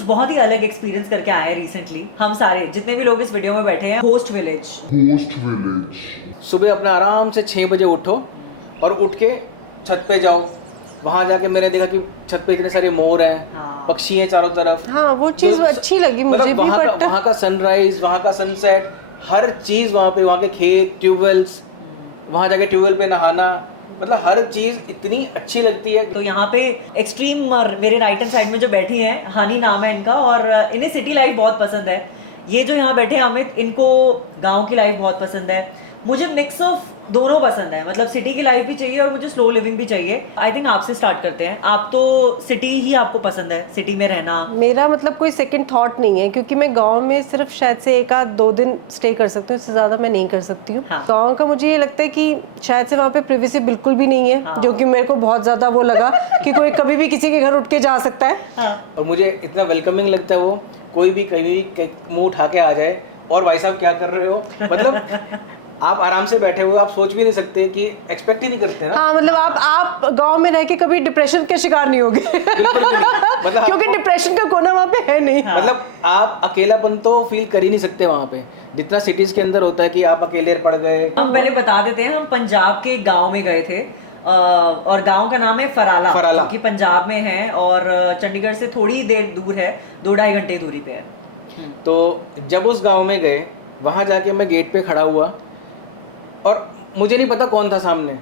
कुछ बहुत ही अलग एक्सपीरियंस करके आए हैं रिसेंटली। हम सारे जितने भी लोग इस वीडियो में बैठे हैं, होस्ट विलेज। सुबह अपना आराम से 6 बजे उठो और उठ के छत पे जाओ। वहाँ जाके मैंने देखा कि छत पे इतने सारे मोर हैं, हाँ। पक्षी हैं चारों तरफ। हाँ, वो चीज़ अच्छी लगी मुझे भी। वहाँ का सनराइज, वहाँ का सनसेट, हर चीज़ वहाँ पे, वहाँ के खेत, ट्यूबवेल्स, वहाँ जाके ट्यूबवेल पे नहाना, मतलब हर चीज़ इतनी अच्छी लगती है। तो यहाँ पे एक्सट्रीम मेरे राइट हैंड साइड में जो बैठी हैं, हनी नाम है इनका, और इन्हें सिटी लाइफ बहुत पसंद है। ये जो यहाँ बैठे हैं अमित, इनको गांव की लाइफ बहुत पसंद है। मुझे मिक्स ऑफ दोनों पसंद है, मतलब सिटी की लाइफ भी चाहिए और मुझे स्लो लिविंग भी चाहिए। आई थिंक आपसे स्टार्ट करते हैं। आप तो सिटी ही आपको पसंद है, सिटी में रहना। मेरा मतलब कोई सेकंड थॉट नहीं है, क्योंकि मैं गांव में सिर्फ शायद से 1-2 दिन स्टे कर सकती हूँ, इससे ज़्यादा मैं नहीं कर सकती हूँ। हाँ। गांव का मुझे ये लगता है कि शायद से वहाँ पे प्रिवेसी बिल्कुल भी नहीं है। हाँ। जो कि मेरे को बहुत ज़्यादा वो लगा कि कोई कभी भी किसी के घर उठ के जा सकता है। हाँ। और मुझे इतना वेलकमिंग लगता है, वो कोई भी कहीं भी मुंह उठा के आ जाए और भाई साहब क्या कर रहे हो, मतलब आप आराम से बैठे हुए, आप सोच भी नहीं सकते कि एक्सपेक्ट ही नहीं करते ना। हाँ, मतलब आप गांव में रह के कभी डिप्रेशन के शिकार नहीं होगे। बिल्कुल भी नहीं। मतलब क्योंकि डिप्रेशन का कोना वहाँ पे है नहीं। हाँ। मतलब आप अकेलापन तो फील कर ही नहीं सकते वहाँ पे, जितना सिटीज के अंदर होता है कि आप अकेले पड़ गए। हम पहले बता देते हैं, हम पंजाब के गांव में गए थे, और गांव का नाम है फराला, फराला। जो कि पंजाब में है और चंडीगढ़ से थोड़ी देर दूर है, 2-2.5 घंटे दूरी पे है। तो जब उस गांव में गए, वहाँ जाके मैं गेट पे खड़ा हुआ और मुझे नहीं पता कौन था सामने,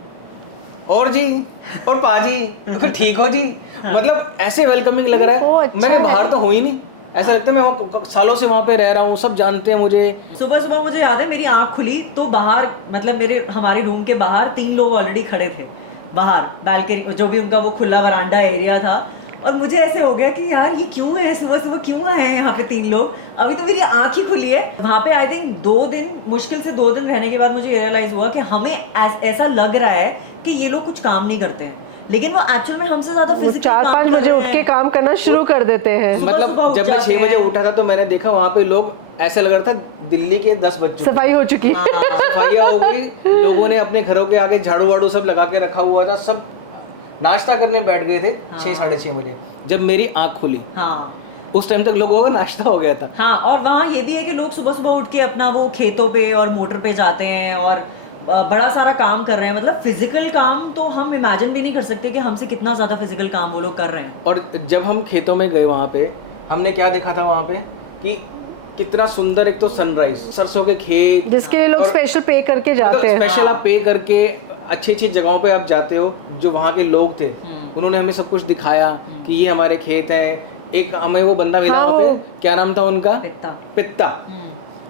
और जी और पाजी ठीक हो जी, मतलब ऐसे वेलकमिंग लग रहा वो है। अच्छा मैंने है। बाहर तो हुई ही नहीं, ऐसा लगता है मैं वहाँ सालों से वहाँ पे रह रहा हूँ, सब जानते हैं मुझे। सुबह सुबह मुझे याद है, मेरी आंख खुली तो बाहर, मतलब हमारे रूम के बाहर 3 लोग ऑलरेडी खड़े थे बाहर बालकनी, जो भी उनका वो खुला वरांडा एरिया था। और मुझे ऐसे हो गया कि यार ये क्यों है, सुबह सुबह क्यों आए हैं यहाँ पे 3 लोग, अभी तो मेरी आंख ही खुली है। वहाँ पे आई थिंक 2 दिन, मुश्किल से 2 दिन रहने के बाद मुझे रियलाइज हुआ कि हमें ऐसा लग रहा है कि ये लोग कुछ काम नहीं करते हैं, लेकिन वो एक्चुअल में हमसे ज्यादा फिजिकल 4-5 बजे उठ के काम करना शुरू कर देते हैं। सुबह मतलब सुबह उठ जब मैं जाते 6 बजे हैं। उठा था तो मैंने देखा वहाँ पे लोग, ऐसे लग रहा था दिल्ली के 10 बज चुके। सफाई हो चुकी। सफाइयाँ हो गई, लोगों ने अपने घरों के आगे झाड़ू वाड़ू सब लगा के रखा हुआ था, सब नाश्ता करने बैठ गए थे। 6-6:30 बजे जब मेरी आंख खुली, हाँ, उस टाइम तक लोगों का नाश्ता हो गया था। हाँ। और वहाँ ये भी है कि लोग सुबह सुबह उठ के अपना वो खेतों पे और मोटर पे जाते हैं और बड़ा सारा काम कर रहे हैं। मतलब फिजिकल काम तो हम इमेजिन भी नहीं कर सकते कि हमसे कितना ज्यादा फिजिकल काम वो लोग कर रहे हैं। और जब हम खेतों में गए, वहाँ पे हमने क्या देखा था वहाँ पे कि कितना सुंदर, एक तो सनराइज, सरसों के खेत, जिसके लिए लोग स्पेशल पे करके जाते हैं। स्पेशल आप पे करके अच्छी अच्छी जगहों पे आप जाते हो। जो वहाँ के लोग थे, उन्होंने हमें सब कुछ दिखाया कि ये हमारे खेत हैं। एक हमें वो बंदा मिला वहाँ पे, क्या नाम था उनका, पित्ता।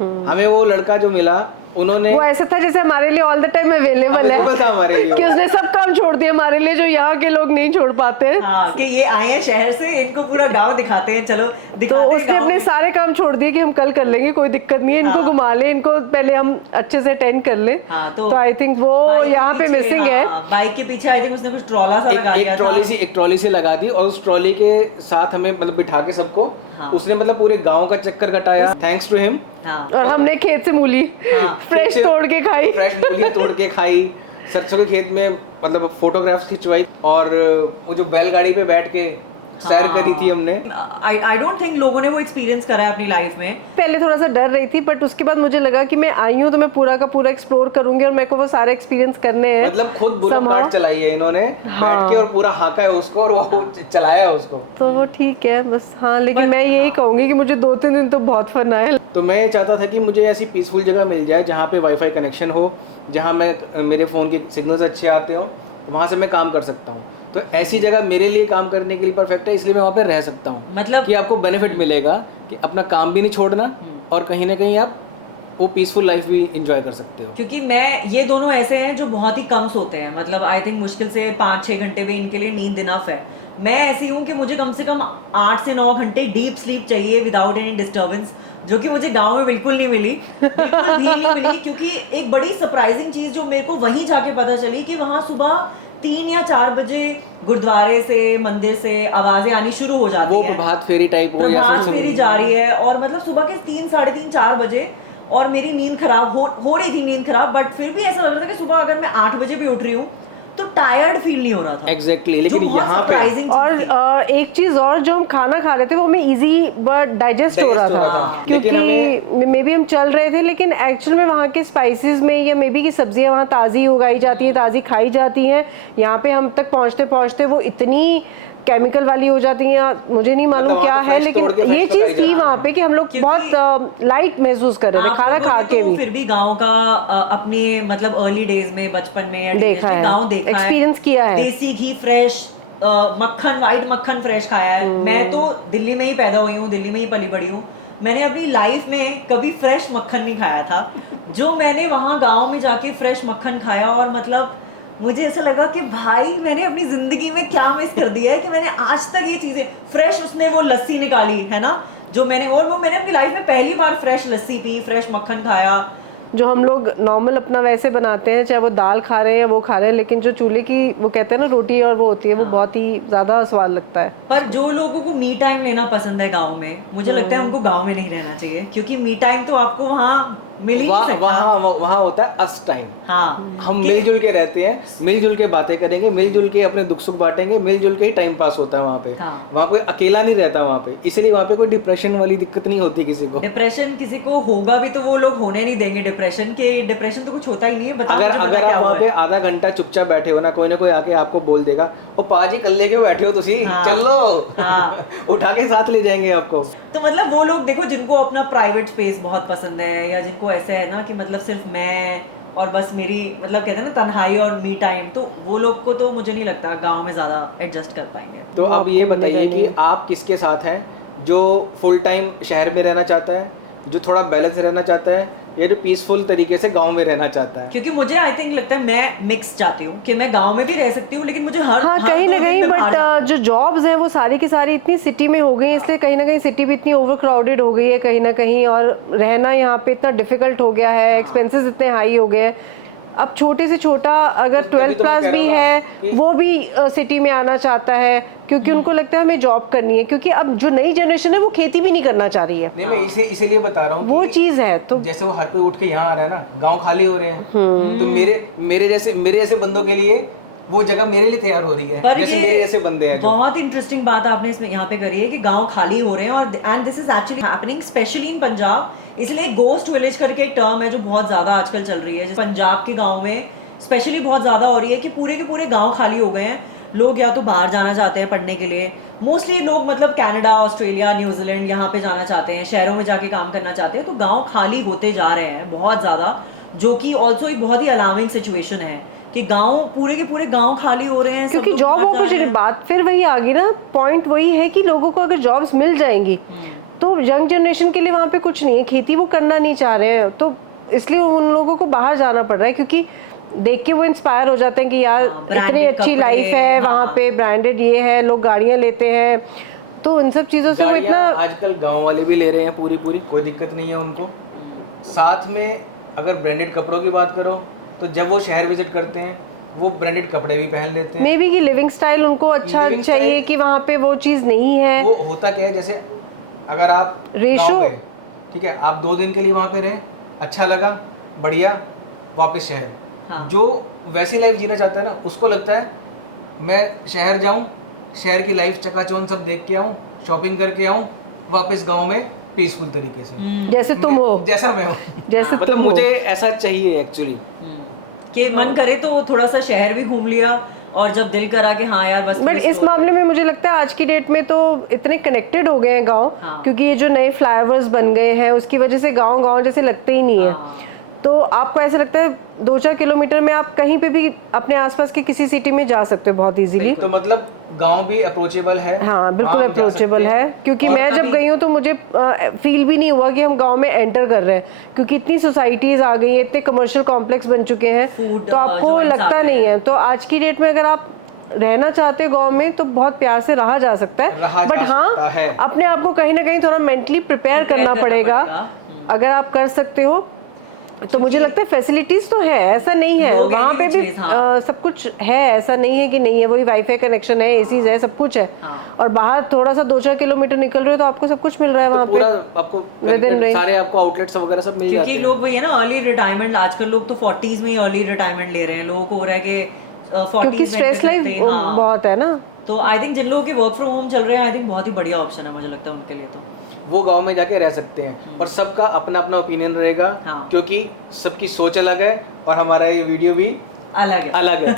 हमें वो लड़का जो मिला, उन्होंने, वो ऐसा था जैसे हमारे लिए ऑल द टाइम अवेलेबल है, था हमारे लिए कि उसने सब काम छोड़ दिया हमारे लिए, जो यहाँ के लोग नहीं छोड़ पाते हैं। हाँ, कि ये आए हैं शहर से, इनको पूरा गांव दिखाते हैं, चलो तो दिखाते हैं उसने गाँव अपने में। सारे काम छोड़ दिए कि हम कल कर लेंगे, कोई दिक्कत नहीं है, इनको घुमा ले, इनको पहले हम अच्छे से अटेंड कर ले। हाँ, तो आई थिंक वो यहाँ पे मिसिंग है। बाइक के पीछे आई थिंक उसने कुछ ट्रॉला सा लगा दिया था। एक ट्रॉली से लगा दी, और उस ट्रॉली के साथ हमें मतलब बिठा के सबको, उसने मतलब पूरे गांव का चक्कर कटाया, थैंक्स टू हिम। और हमने खेत से मूली फ्रेश तोड़ के खाई, फ्रेश मूली तोड़ के खाई, सरसों के खेत में मतलब फोटोग्राफ्स खिंचवाई, और वो जो बैलगाड़ी पे बैठ के सैर करी थी हमने। आई डोंट थिंक लोगों ने वो एक्सपीरियंस करा है अपनी लाइफ में। पहले थोड़ा सा डर रही थी, बट उसके बाद मुझे लगा कि मैं आई हूँ तो मैं पूरा का पूरा एक्सप्लोर करूंगी और मेरे को वो सारे एक्सपीरियंस करने हैं। मतलब खुद बुलेट कार्ट चलाई है इन्होंने, बैठ के, और पूरा हाका है उसको, और वो चलाया है उसको। तो वो ठीक है बस। हाँ, लेकिन मैं यही कहूंगी कि मुझे 2-3 दिन तो बहुत फन आया। तो मैं ये चाहता था कि मुझे ऐसी पीसफुल जगह मिल जाए जहाँ पे वाईफाई कनेक्शन हो, जहाँ मेरे फ़ोन के सिग्नल्स अच्छे आते हो, वहाँ से मैं काम कर सकता हूँ। तो ऐसी जगह मेरे लिए काम करने के लिए परफेक्ट है, इसलिए मैं वहाँ पे रह सकता हूँ। मतलब कि आपको बेनिफिट मिलेगा कि अपना काम भी नहीं छोड़ना, और कहीं ना कहीं आप वो पीसफुल लाइफ भी इंजॉय कर सकते हो। क्योंकि ये दोनों ऐसे हैं जो बहुत ही कम सोते हैं। मतलब आई थिंक मुश्किल से 5-6 घंटे भी इनके लिए नींद इनफ है। मैं ऐसी हूँ कि मुझे कम से कम 8 से 9 घंटे डीप स्लीप चाहिए विदाउट एनी डिस्टर्बेंस, जो कि मुझे गांव में बिल्कुल नहीं मिली, बिल्कुल भी नहीं मिली। क्योंकि एक बड़ी सरप्राइजिंग चीज़ जो मेरे को वहीं जाके पता चली कि वहाँ सुबह 3 या 4 बजे गुरुद्वारे से, मंदिर से आवाजें आनी शुरू हो जाती हैं। वो प्रभात फेरी टाइप हो, या प्रभात फेरी जा रही है, और मतलब सुबह के 3, 3:30, 4 बजे, और मेरी नींद खराब हो रही थी, नींद खराब, बट फिर भी ऐसा लग रहा था कि सुबह अगर मैं 8 बजे भी उठ रही हूँ तो टायर्ड फील नहीं हो रहा था। एग्जैक्टली, लेकिन यहाँ पे और एक चीज और, जो हम खाना खा रहे थे वो हमें इजी डाइजेस्ट हो रहा था, क्योंकि मे बी हम चल रहे थे, लेकिन एक्चुअल में वहाँ के स्पाइसेस में या मे बी की सब्जियां वहाँ ताज़ी उगाई जाती हैं, ताज़ी खाई जाती हैं। यहाँ पे हम तक पहुँचते पहुँचते वो इतनी केमिकल वाली हो जाती हैं, मुझे नहीं मालूम क्या है, लेकिन ये चीज थी वहाँ पे कि हम लोग बहुत लाइट महसूस कर रहे थे खाना खा के भी। फिर भी गांव का अपने मतलब अर्ली डेज में, बचपन में देखा है, गांव देखा है, एक्सपीरियंस किया है। देसी घी फ्रेश, मक्खन, व्हाइट मक्खन फ्रेश खाया है। मैं तो दिल्ली में ही पैदा हुई हूँ, दिल्ली में ही पली बड़ी हूँ, मैंने अपनी लाइफ में कभी फ्रेश मक्खन नहीं खाया था। जो मैंने वहाँ गाँव में जाके फ्रेश मक्खन खाया, और मतलब मुझे ऐसा लगा कि भाई मैंने अपनी जिंदगी में क्या मिस कर दिया है कि मैंने आज तक ये चीजें फ्रेश, उसने वो लस्सी निकाली है ना जो मैंने, और वो मैंने अपनी लाइफ में पहली बार फ्रेश लस्सी पी, फ्रेश मक्खन खाया। जो हम लोग नॉर्मल अपना वैसे बनाते हैं, चाहे वो दाल खा रहे हैं या वो खा रहे हैं, लेकिन जो चूल्हे की वो कहते हैं ना रोटी और वो होती है, वो बहुत ही ज्यादा स्वाद लगता है। पर जो लोगों को मी टाइम लेना पसंद है गाँव में, मुझे लगता है उनको गाँव में नहीं रहना चाहिए, क्योंकि मी टाइम तो आपको वहाँ मिल ही नहीं सकता। वहाँ होता है अस टाइम। हाँ, हम मिलजुल के रहते हैं, मिलजुल के बातें करेंगे, मिलजुल के अपने दुख सुख बांटेंगे, मिलजुल के ही टाइम पास होता है वहाँ पे। हाँ। वहाँ कोई अकेला नहीं रहता वहाँ पे, इसलिए वहाँ पे कोई डिप्रेशन वाली दिक्कत नहीं होती किसी को। डिप्रेशन किसी को होगा भी तो वो लोग होने नहीं देंगे डिप्रेशन के, डिप्रेशन तो कुछ होता ही नहीं है। अगर आप वहाँ पे आधा घंटा चुपचाप बैठे हो ना कोई आके आपको बोल देगा, ओ पाजी कल लेके बैठे हो तुसी, चलो उठा के साथ ले जाएंगे आपको। तो मतलब वो लोग देखो जिनको अपना प्राइवेट स्पेस बहुत पसंद है, या जिनको ऐसे है ना कि मतलब सिर्फ मैं और बस मेरी, मतलब कहते हैं ना तन्हाई और मी टाइम, तो वो लोग को तो मुझे नहीं लगता गांव में ज्यादा एडजस्ट कर पाएंगे। तो अब ये बताइए कि आप किसके साथ हैं, जो फुल टाइम शहर में रहना चाहता है, जो थोड़ा बैलेंस रहना चाहता है, या जो पीसफुल तरीके से गांव में रहना चाहता है? क्योंकि मुझे आई थिंक लगता है मैं मिक्स चाहती हूँ कि मैं गांव में भी रह सकती हूँ, लेकिन मुझे हर कहीं ना कहीं, बट जो जॉब्स हैं वो सारी की सारी इतनी सिटी में हो गई, इसलिए कहीं ना कहीं सिटी भी इतनी ओवर क्राउडेड हो गई है कहीं ना कहीं, और रहना यहाँ पे इतना डिफिकल्ट हो गया है, एक्सपेंसेस इतने हाई हो गए हैं। अब छोटे से छोटा अगर 12th क्लास भी है वो भी सिटी में आना चाहता है, क्योंकि उनको लगता है हमें जॉब करनी है, क्योंकि अब जो नई जनरेशन है वो खेती भी नहीं करना चाह रही है। नहीं, मैं इसीलिए बता रहा हूँ वो चीज है। तो जैसे वो हर कोई उठ के यहाँ आ रहा है ना, गांव खाली हो रहे हैं, तो मेरे जैसे बंदों के लिए वो जगह मेरे लिए तैयार हो रही है, जैसे मेरे ऐसे बंदे हैं। बहुत इंटरेस्टिंग बात आपने इसमें यहाँ पे करी है कि गांव खाली हो रहे हैं, और and this is actually happening specially in Punjab. इसलिए गोस्ट विलेज करके एक टर्म है जो बहुत ज्यादा आजकल चल रही है, पंजाब के गाँव में स्पेशली बहुत ज्यादा हो रही है कि पूरे के पूरे गाँव खाली हो गए हैं। लोग या तो बाहर जाना चाहते हैं पढ़ने के लिए, मोस्टली लोग मतलब कनाडा, ऑस्ट्रेलिया, न्यूजीलैंड यहाँ पे जाना चाहते हैं, शहरों में जाके काम करना चाहते हैं, तो गाँव खाली होते जा रहे हैं बहुत ज्यादा, जो कि ऑल्सो एक बहुत ही अलार्मिंग सिचुएशन है कि गांव पूरे के पूरे गांव खाली हो रहे हैं, क्योंकि जॉब अपॉर्चुनिटी बात फिर वही आ गई ना, पॉइंट वही है कि लोगों को अगर जॉब्स मिल जाएंगी तो यंग जनरेशन के लिए वहाँ पे कुछ नहीं है, खेती वो करना नहीं चाह रहे हैं, तो इसलिए उन लोगों को बाहर जाना पड़ रहा है, क्योंकि देख के वो इंस्पायर हो जाते हैं कि यार इतनी अच्छी लाइफ है वहाँ पे, ब्रांडेड ये है, लोग गाड़ियाँ लेते हैं, तो इन सब चीज़ों से वो इतना। आजकल गाँव वाले भी ले रहे हैं पूरी कोई दिक्कत नहीं है उनको। साथ में अगर ब्रांडेड कपड़ों की बात करो तो जब वो शहर विजिट करते हैं वो ब्रांडेड कपड़े भी पहन लेते हैं। मे बी की लिविंग स्टाइल उनको अच्छा चाहिए कि वहाँ पे वो चीज़ नहीं है। वो होता क्या है, जैसे अगर आप रेशो, ठीक है, आप 2 दिन के लिए वहाँ पे रहे, अच्छा लगा, बढ़िया, वापस शहर। हाँ। जो वैसी लाइफ जीना चाहता है ना, उसको लगता है मैं शहर जाऊँ, शहर की लाइफ चकाचौंध सब देख के आऊँ, शॉपिंग करके आऊँ, वापस गाँव में पीसफुल तरीके से, जैसे तुम हो, जैसा मैं हूँ, जैसे मतलब मुझे ऐसा चाहिए एक्चुअली कि मन करे तो थोड़ा सा शहर भी घूम लिया, और जब दिल करा कि हाँ यार बस। बट इस मामले में मुझे लगता है आज की डेट में तो इतने कनेक्टेड हो गए हैं गांव, क्योंकि ये जो नए फ्लाईओवर्स बन गए हैं उसकी वजह से गांव जैसे लगते ही नहीं है। तो आपको ऐसा लगता है 2-4 किलोमीटर में आप कहीं पे भी अपने आसपास की किसी सिटी में जा सकते हो बहुत इजीली। तो मतलब गांव भी अप्रोचेबल है। हाँ बिल्कुल अप्रोचेबल है, क्योंकि मैं जब गई हूँ तो मुझे फील भी नहीं हुआ कि हम गांव में एंटर कर रहे हैं, क्योंकि इतनी सोसाइटीज आ गई हैं, इतने कमर्शियल कॉम्प्लेक्स बन चुके हैं, तो आपको लगता नहीं है। तो आज की डेट में अगर आप रहना चाहते हो गांव में तो बहुत प्यार से रहा जा सकता है, बट हाँ अपने आप को कहीं ना कहीं थोड़ा मेंटली प्रिपेयर करना पड़ेगा। अगर आप कर सकते हो तो मुझे लगता है फैसिलिटीज तो है, ऐसा नहीं है, वहाँ पे भी सब कुछ है, ऐसा नहीं है कि नहीं है, वही वाईफाई कनेक्शन है, एसीज है, सब कुछ है। और बाहर थोड़ा सा 2-4 किलोमीटर निकल रहे हो तो आपको सब कुछ मिल रहा है वहाँ पे, आपको सारे आपको आउटलेट्स वगैरह सब मिल जाते हैं। क्योंकि लोग वही है ना अर्ली रिटायरमेंट, आजकल लोग तो 40s में ही अर्ली रिटायरमेंट ले रहे हैं। लोगों को हो रहा है कि क्योंकि स्ट्रेस लाइफ बहुत है ना, तो आई थिंक जिन लोगों के वर्क फ्रॉम होम चल रहे हैं आई थिंक बहुत ही बढ़िया ऑप्शन है मुझे लगता है उनके लिए, तो वो गांव में जाके रह सकते हैं और सबका अपना अपना ओपिनियन रहेगा। हाँ। क्योंकि सबकी सोच अलग है और हमारा ये वीडियो भी अलग है अलग है।